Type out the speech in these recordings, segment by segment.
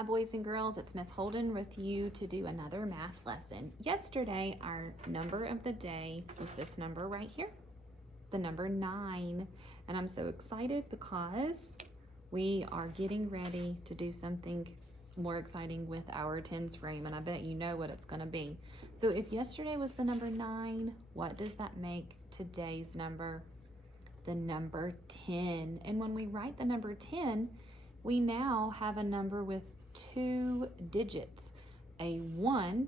Hi boys and girls, it's Miss Holden with you to do another math lesson. Yesterday, our number of the day was this number right here, the number 9. And I'm so excited because we are getting ready to do something more exciting with our tens frame, and I bet you know what it's gonna be. So if yesterday was the number 9, what does that make today's number? The number 10. And when we write the number 10, we now have a number with 2 digits, a 1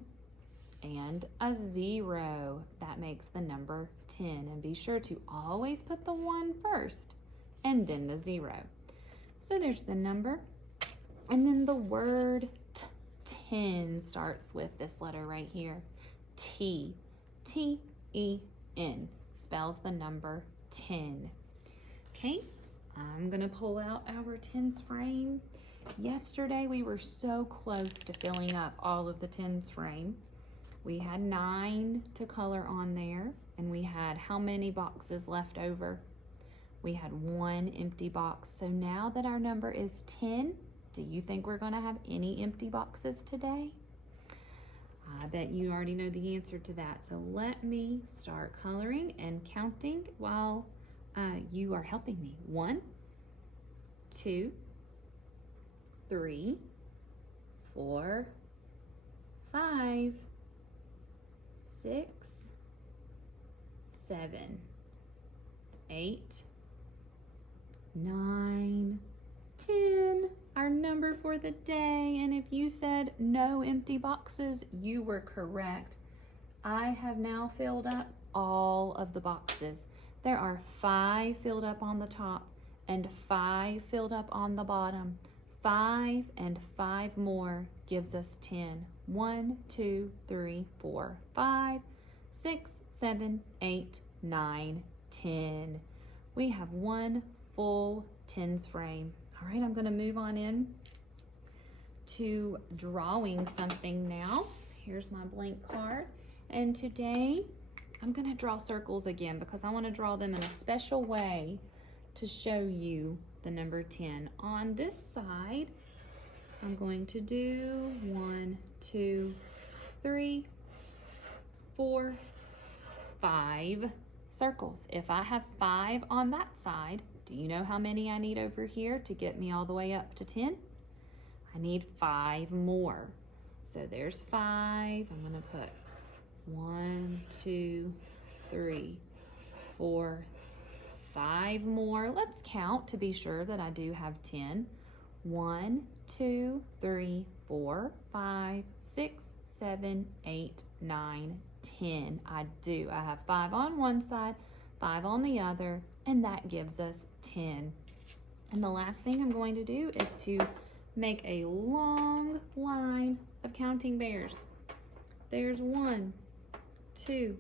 and a 0. That makes the number 10. And be sure to always put the 1 first and then the 0. So there's the number. And then the word 10 starts with this letter right here. T. T-E-N spells the number 10. Okay, I'm gonna pull out our tens frame. Yesterday we were so close to filling up all of the tens frame. We had 9 to color on there, and we had how many boxes left over? We had 1 empty box. So now that our number is 10, do you think we're gonna have any empty boxes today? I bet you already know the answer to that. So let me start coloring and counting while you are helping me. 1, 2, 3, 4, 5, 6, 7, 8, 9, 10. Our number for the day. And if you said no empty boxes, you were correct. I have now filled up all of the boxes. There are 5 filled up on the top and 5 filled up on the bottom. 5 and 5 more gives us 10. 1, 2, 3, 4, 5, 6, 7, 8, 9, 10. We have 1 full tens frame. All right, I'm going to move on in to drawing something now. Here's my blank card. And today I'm going to draw circles again because I want to draw them in a special way to show you the number 10. On this side, I'm going to do 1, 2, 3, 4, 5 circles. If I have 5 on that side, do you know how many I need over here to get me all the way up to 10? I need 5 more. So there's 5. I'm going to put 1, 2, 3, 4, 5 more. Let's count to be sure that I do have 10. 1, 2, 3, 4, 5, 6, 7, 8, 9, 10. I do. I have 5 on one side, 5 on the other, and that gives us 10. And the last thing I'm going to do is to make a long line of counting bears. There's 1, 2,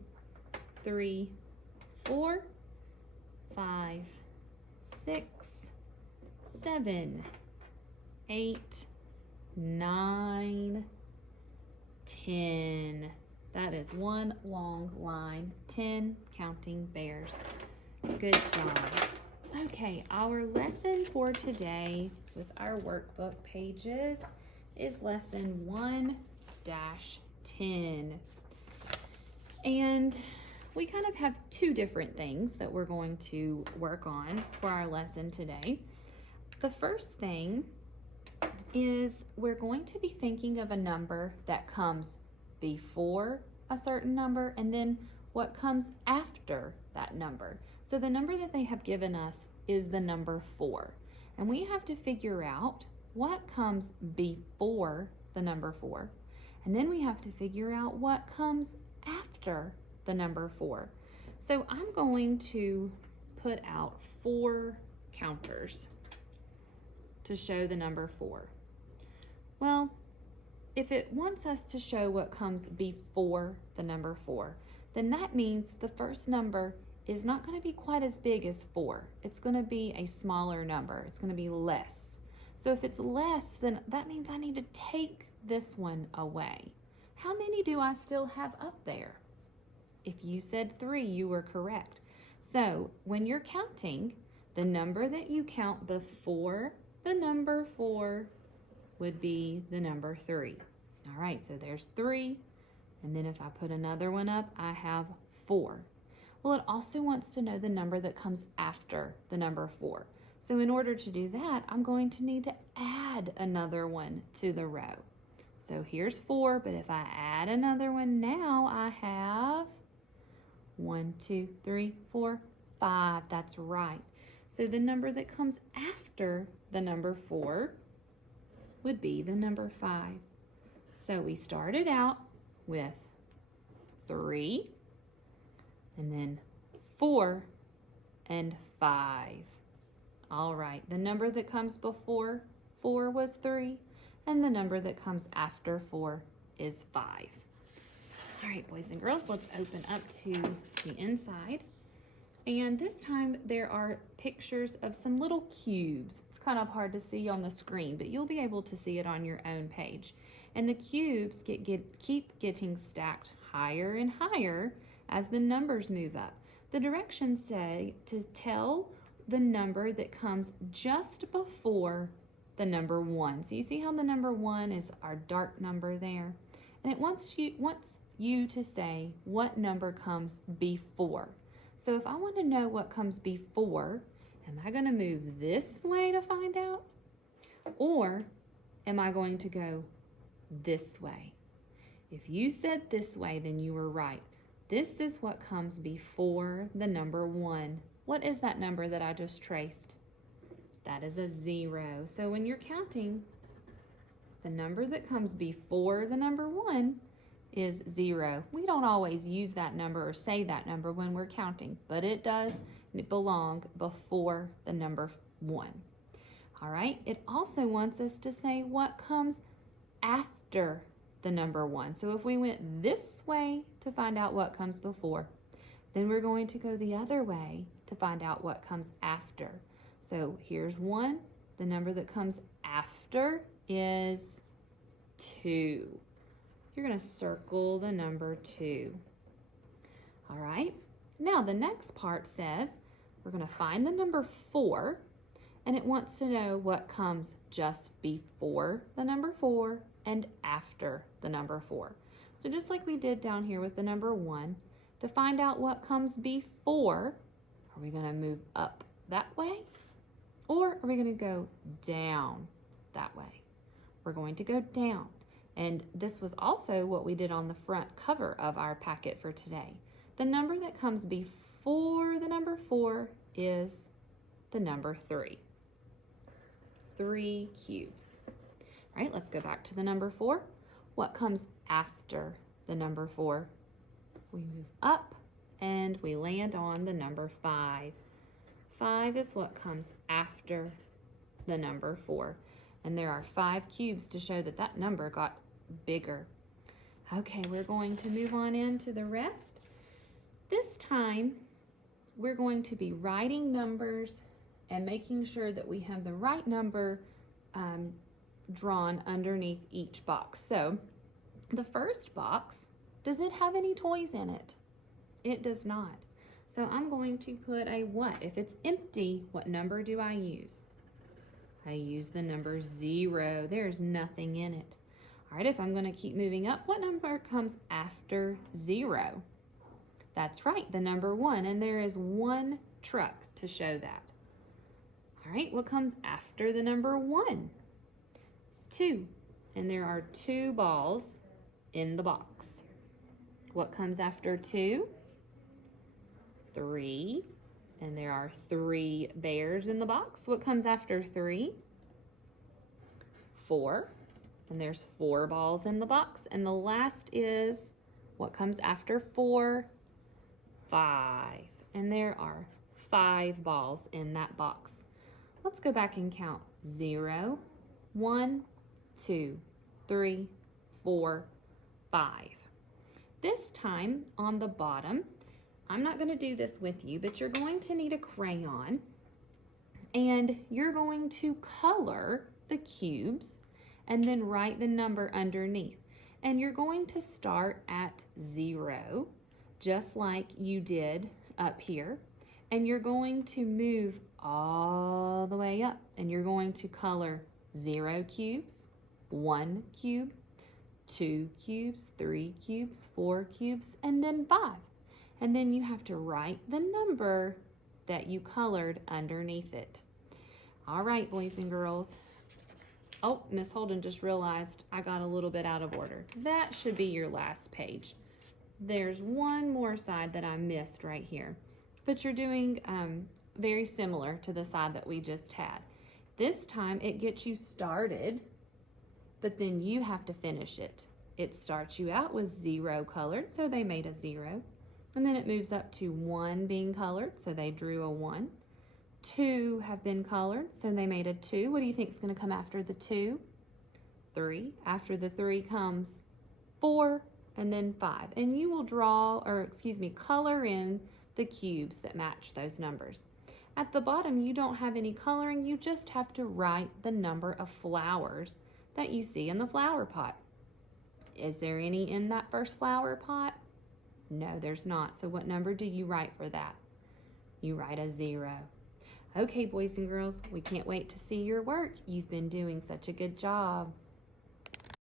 3, 4, 5, 6, 7, 8, 9, 10. That is one long line, 10 counting bears. Good job. Okay, our lesson for today with our workbook pages is lesson 1-10. And we kind of have 2 different things that we're going to work on for our lesson today. The first thing is we're going to be thinking of a number that comes before a certain number and then what comes after that number. So the number that they have given us is the number 4. And we have to figure out what comes before the number 4. And then we have to figure out what comes after the number 4. So I'm going to put out 4 counters to show the number 4. Well, if it wants us to show what comes before the number 4, then that means the first number is not going to be quite as big as 4. It's going to be a smaller number. It's going to be less. So if it's less, then that means I need to take this one away. How many do I still have up there? If you said 3, you were correct. So when you're counting, the number that you count before the number 4 would be the number 3. All right, so there's 3. And then if I put another one up, I have 4. Well, it also wants to know the number that comes after the number 4. So in order to do that, I'm going to need to add another one to the row. So here's 4, but if I add another one now, I have 1, 2, 3, 4, 5. That's right. So the number that comes after the number 4 would be the number 5. So we started out with 3, and then 4 and 5. All right, the number that comes before 4 was 3, and the number that comes after 4 is 5. All right, boys and girls, let's open up to the inside. And this time there are pictures of some little cubes. It's kind of hard to see on the screen, but you'll be able to see it on your own page. And the cubes keep getting stacked higher and higher as the numbers move up. The directions say to tell the number that comes just before the number 1. So you see how the number 1 is our dark number there? And it wants you to say what number comes before. So if I want to know what comes before, am I going to move this way to find out? Or am I going to go this way? If you said this way, then you were right. This is what comes before the number 1. What is that number that I just traced? That is a 0. So when you're counting, the number that comes before the number 1 is 0. We don't always use that number or say that number when we're counting, but it does belong before the number 1. All right, it also wants us to say what comes after the number 1. So if we went this way to find out what comes before, then we're going to go the other way to find out what comes after. So here's 1. The number that comes after is 2. You're going to circle the number 2. All right. Now the next part says we're going to find the number 4, and it wants to know what comes just before the number 4 and after the number 4. So just like we did down here with the number 1, to find out what comes before, are we going to move up that way, or are we going to go down that way? We're going to go down. And this was also what we did on the front cover of our packet for today. The number that comes before the number 4 is the number 3. 3 cubes. All right, let's go back to the number 4. What comes after the number 4? We move up and we land on the number 5. 5 is what comes after the number 4. And there are 5 cubes to show that that number got bigger. Okay, we're going to move on into the rest. This time, we're going to be writing numbers and making sure that we have the right number drawn underneath each box. So, the first box, does it have any toys in it? It does not. So I'm going to put a what? If it's empty, what number do I use? I use the number 0. There's nothing in it. All right, if I'm going to keep moving up, what number comes after 0? That's right, the number 1, and there is 1 truck to show that. All right, what comes after the number 1? 2, and there are 2 balls in the box. What comes after 2? 3, and there are 3 bears in the box. What comes after 3? 4, and there's 4 balls in the box. And the last is, what comes after 4? 5, and there are 5 balls in that box. Let's go back and count. 0, 1, 2, 3, 4, 5. This time on the bottom, I'm not going to do this with you, but you're going to need a crayon, and you're going to color the cubes and then write the number underneath. And you're going to start at 0, just like you did up here, and you're going to move all the way up, and you're going to color 0 cubes, 1 cube, 2 cubes, 3 cubes, 4 cubes, and then 5. And then you have to write the number that you colored underneath it. All right, boys and girls. Oh, Miss Holden just realized I got a little bit out of order. That should be your last page. There's one more side that I missed right here. But you're doing very similar to the side that we just had. This time it gets you started, but then you have to finish it. It starts you out with 0 colored, so they made a 0. And then it moves up to 1 being colored, so they drew a 1. 2 have been colored, so they made a 2. What do you think is going to come after the 2? 3. After the 3 comes 4, and then 5. And you will color in the cubes that match those numbers. At the bottom, you don't have any coloring. You just have to write the number of flowers that you see in the flower pot. Is there any in that first flower pot? No, there's not. So what number do you write for that? You write a 0. Okay, boys and girls, we can't wait to see your work. You've been doing such a good job.